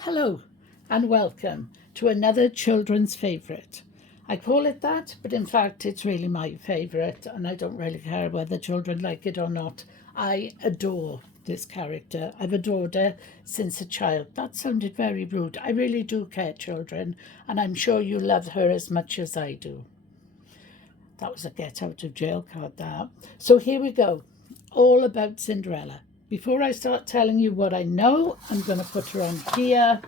Hello and welcome to another children's favourite. I call it that, but in fact it's really my favourite and I don't really care whether children like it or not. I adore this character. I've adored her since a child. That sounded very rude. I really do care, children, and I'm sure you love her as much as I do. That was a get out of jail card, that. So here we go. All about Cinderella. Before I start telling you what I know, I'm going to put her on here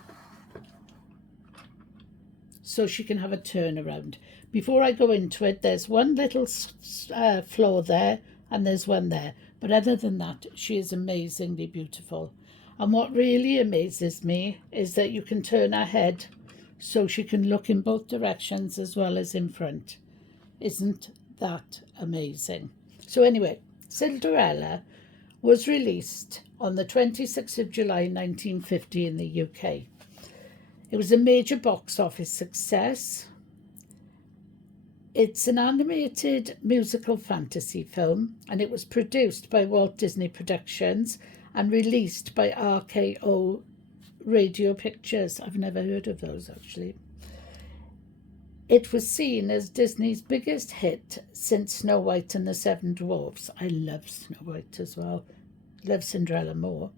so she can have a turnaround. Before I go into it, there's one little flaw there and there's one there. But other than that, she is amazingly beautiful. And what really amazes me is that you can turn her head so she can look in both directions as well as in front. Isn't that amazing? So anyway, Cinderella was released on the 26th of July 1950 in the UK. It was a major box office success. It's an animated musical fantasy film, and it was produced by Walt Disney Productions and released by RKO Radio Pictures. I've never heard of those, actually. It was seen as Disney's biggest hit since Snow White and the Seven Dwarfs. I love Snow White as well. Love Cinderella more.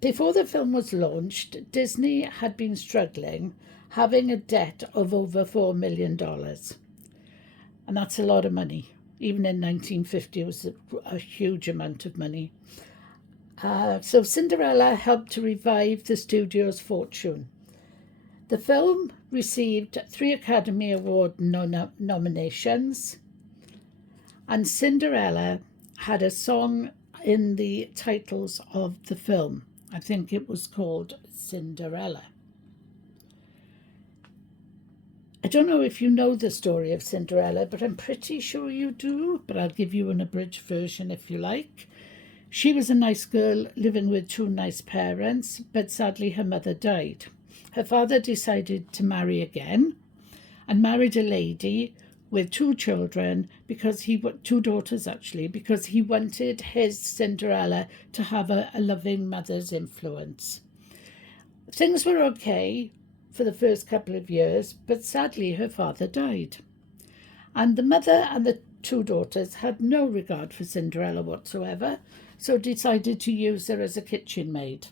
Before the film was launched, Disney had been struggling, having a debt of over $4 million. And that's a lot of money. Even in 1950, it was a huge amount of money. So Cinderella helped to revive the studio's fortune. The film received 3 Academy Award nominations, and Cinderella had a song in the titles of the film. I think it was called Cinderella. I don't know if you know the story of Cinderella, but I'm pretty sure you do, but I'll give you an abridged version if you like. She was a nice girl living with 2 nice parents, but sadly her mother died. Her father decided to marry again and married a lady with 2 children, because 2 daughters actually, because he wanted his Cinderella to have a loving mother's influence. Things were okay for the first couple of years, but sadly her father died. And the mother and the 2 daughters had no regard for Cinderella whatsoever, so decided to use her as a kitchen maid,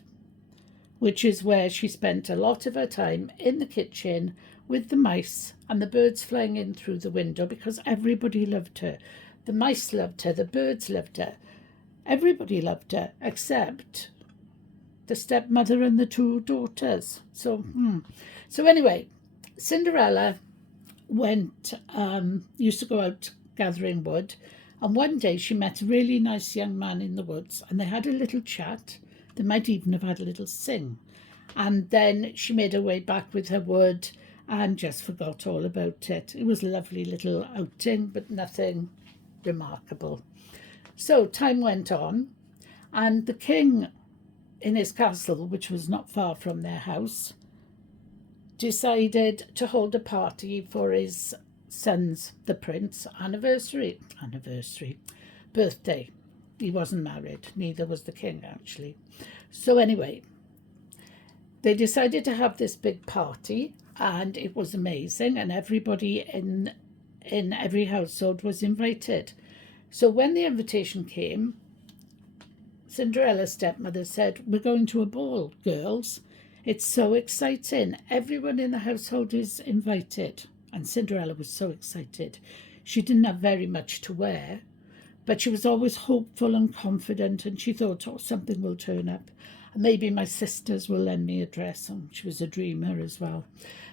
which is where she spent a lot of her time in the kitchen with the mice and the birds flying in through the window, because everybody loved her. The mice loved her, the birds loved her, everybody loved her except the stepmother and the 2 daughters. So anyway, Cinderella used to go out gathering wood, and one day she met a really nice young man in the woods, and they had a little chat. They might even have had a little sing. And then she made her way back with her wood and just forgot all about it. It was a lovely little outing, but nothing remarkable. So time went on, and the king in his castle, which was not far from their house, decided to hold a party for his son's, the prince, birthday. He wasn't married, neither was the king, actually. So anyway, they decided to have this big party, and it was amazing, and everybody in every household was invited. So when the invitation came, Cinderella's stepmother said, "We're going to a ball, girls. It's so exciting. Everyone in the household is invited." And Cinderella was so excited. She didn't have very much to wear, but she was always hopeful and confident, and she thought, oh, something will turn up. Maybe my sisters will lend me a dress. And she was a dreamer as well.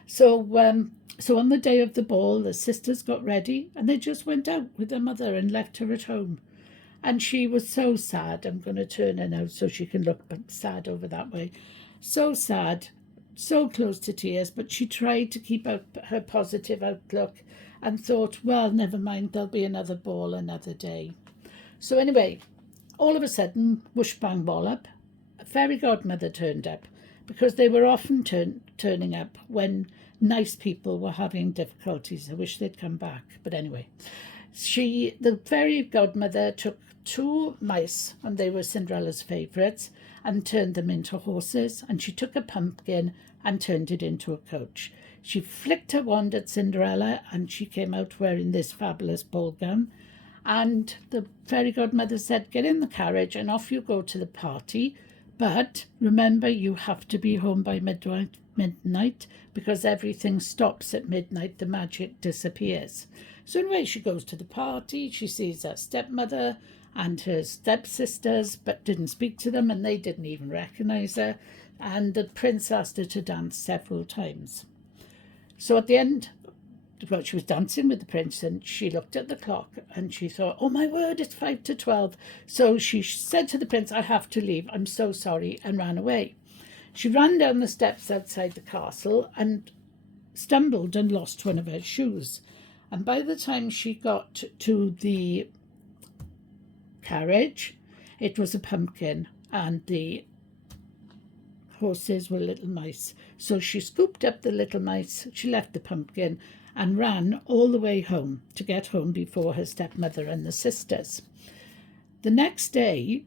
So on the day of the ball, the sisters got ready, and they just went out with their mother and left her at home. And she was so sad. I'm going to turn her now so she can look sad over that way. So sad, so close to tears, but she tried to keep up her positive outlook and thought, well, never mind, there'll be another ball another day. So anyway, all of a sudden, whoosh bang wallop, a fairy godmother turned up, because they were often turning up when nice people were having difficulties. I wish they'd come back. But anyway, the fairy godmother took 2 mice, and they were Cinderella's favourites, and turned them into horses, and she took a pumpkin and turned it into a coach. She flicked her wand at Cinderella, and she came out wearing this fabulous ball gown. And the fairy godmother said, get in the carriage and off you go to the party. But remember, you have to be home by midnight, because everything stops at midnight. The magic disappears. So anyway, she goes to the party. She sees her stepmother and her stepsisters, but didn't speak to them, and they didn't even recognise her. And the prince asked her to dance several times. So at the end, well, she was dancing with the prince, and she looked at the clock and she thought, oh my word, it's 5 to 12. So she said to the prince, I have to leave, I'm so sorry, and ran away. She ran down the steps outside the castle and stumbled and lost one of her shoes. And by the time she got to the carriage, it was a pumpkin and the horses were little mice. So she scooped up the little mice, she left the pumpkin and ran all the way home to get home before her stepmother and the sisters. The next day,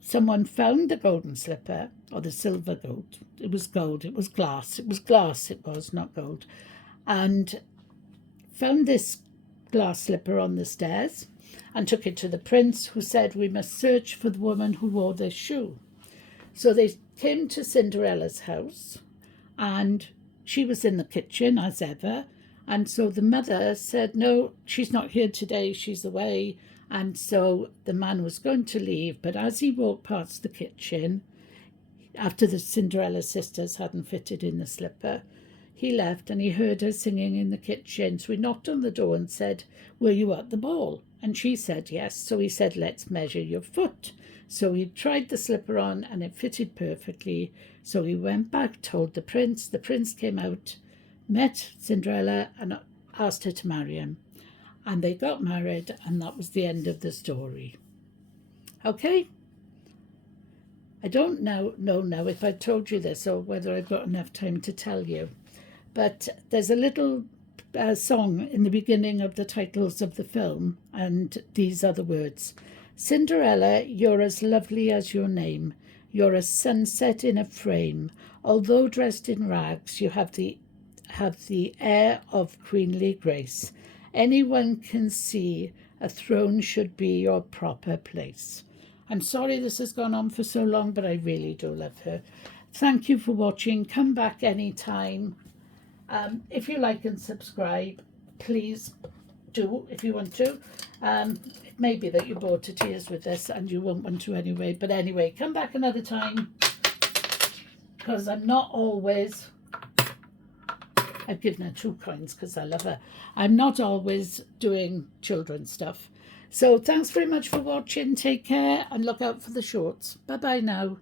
someone found the golden slipper, or the silver gold. It was gold, it was glass. It was glass, it was, not gold. And found this glass slipper on the stairs and took it to the prince, who said, we must search for the woman who wore this shoe. So they came to Cinderella's house, and she was in the kitchen as ever. And so the mother said, no, she's not here today, she's away. And so the man was going to leave, but as he walked past the kitchen, after the Cinderella sisters hadn't fitted in the slipper, he left and he heard her singing in the kitchen. So he knocked on the door and said, were you at the ball? And she said yes. So he said, let's measure your foot. So he tried the slipper on and it fitted perfectly. So he went back, told the prince. The prince came out, met Cinderella and asked her to marry him. And they got married, and that was the end of the story. Okay? I don't know now if I told you this or whether I've got enough time to tell you. But there's a little song in the beginning of the titles of the film, and these are the words. Cinderella, you're as lovely as your name. You're a sunset in a frame. Although dressed in rags, you have the air of queenly grace. Anyone can see a throne should be your proper place. I'm sorry this has gone on for so long, but I really do love her. Thank you for watching. Come back anytime. If you like and subscribe, please do if you want to. It may be that you're bored to tears with this and you won't want to anyway. But anyway, come back another time, because I'm not always... I've given her 2 coins because I love her. I'm not always doing children's stuff. So thanks very much for watching. Take care and look out for the shorts. Bye-bye now.